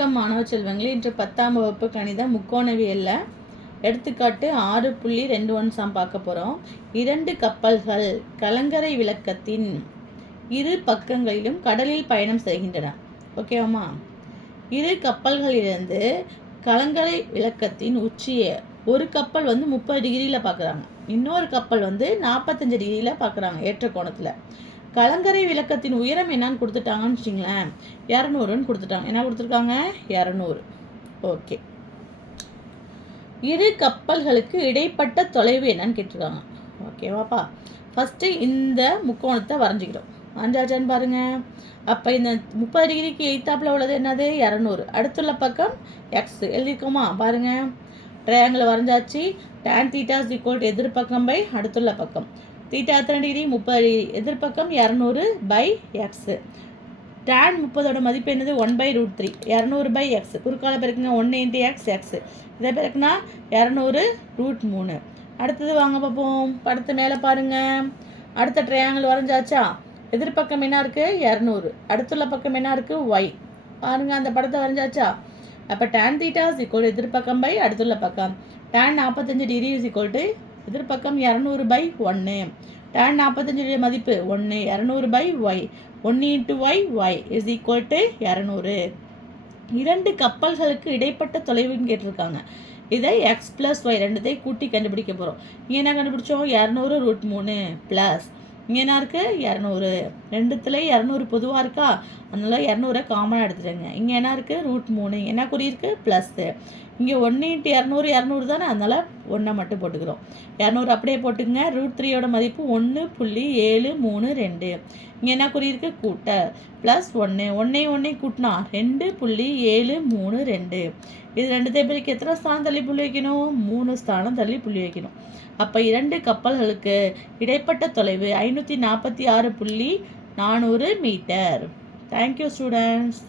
வணக்கம் மாணவ செல்வங்களே, இன்று 10ஆம் வகுப்பு கணிதம் முக்கோணவியல்ல எடுத்துக்காட்டு 6.21 பார்க்க போகிறோம். 2 கப்பல்கள் கலங்கரை விளக்கத்தின் இரு பக்கங்களிலும் கடலில் பயணம் செய்கின்றன. ஓகேவாமா? இரு கப்பல்களிலிருந்து கலங்கரை விளக்கத்தின் உச்சியை ஒரு கப்பல் 30 டிகிரியில் பார்க்குறாங்க, இன்னொரு கப்பல் 45 டிகிரியில் பார்க்குறாங்க ஏற்ற கோணத்தில். கலங்கரை விளக்கத்தின் உயரம் என்னன்னு கொடுத்துட்டாங்கன்னு வச்சிங்களேன், 200ன்னு கொடுத்துட்டாங்க. என்ன கொடுத்துருக்காங்க? 200. ஓகே. இரு கப்பல்களுக்கு இடைப்பட்ட தொலைவு என்னன்னு கேட்டிருக்காங்க. ஓகேவாப்பா? ஃபஸ்ட்டு இந்த முக்கோணத்தை வரைஞ்சிக்கிறோம். வரைஞ்சாச்சான்னு பாருங்க. அப்போ இந்த 30 டிகிரிக்கு எய்த்தாப்பில் உள்ளது என்னது? 200. அடுத்துள்ள பக்கம் எக்ஸ் எழுதிக்கோமா? பாருங்க, ட்ரையாங்கிள் வரைஞ்சாச்சு. tan θ = எதிர்பக்கம் பை அடுத்துள்ள பக்கம். தீட்டா எத்தனை டிகிரி? 30 டிகிரி. எதிர்பக்கம் 200/x. tan 30 மதிப்பு என்னது? 1/√3. 200/x. குறுக்கால பெருக்குங்க, 1 × x x. இதை பெருக்குனா 200√3. அடுத்தது வாங்க பார்ப்போம். படத்தை மேலே பாருங்க. அடுத்த ட்ரையாங்கிள் வரைஞ்சாச்சா? எதிர்பக்கம் என்ன இருக்குது? 200. அடுத்துள்ள பக்கம் என்ன இருக்குது? y. பாருங்க, அந்த படத்தை வரைஞ்சாச்சா? அப்போ tan θ = எதிர்பக்கம் பை அடுத்துள்ள பக்கம். tan 45 degree எதிர்பக்கம் 200/1. tan 45 மதிப்பு 1. 200/y. 1 × y y = 200. இரண்டு கப்பல்களுக்கு இடைப்பட்ட தொலைவுன்னு கேட்டிருக்காங்க. இதை x + y ரெண்டுத்தையும் கூட்டி கண்டுபிடிக்க போகிறோம். இங்கே என்ன கண்டுபிடிச்சோம்? 200√3 ப்ளஸ் இங்கே என்ன இருக்குது? 200. ரெண்டுத்துல 200 பொதுவாக இருக்கா, அதனால 200 காமனாக எடுத்துடுங்க. இங்கே என்ன இருக்குது? √3. என்ன குறி இருக்குது? ப்ளஸ்ஸு. இங்கே 1 × 200 200 தானே, அதனால் 1 மட்டும் போட்டுக்கிறோம். 200 அப்படியே போட்டுக்கங்க. √3 மதிப்பு 1.732. இங்கே என்ன குறி இருக்குது? கூட்டல். ப்ளஸ் 1 1 கூட்டினா 2.732. இது ரெண்டுத்தையும் பிரிக்க எத்தனை ஸ்தானம் தள்ளி புள்ளி வைக்கணும்? 3 ஸ்தானம் தள்ளி புள்ளி வைக்கணும். அப்போ இரண்டு கப்பல்களுக்கு இடைப்பட்ட தொலைவு 546.400 மீட்டர். Thank you students.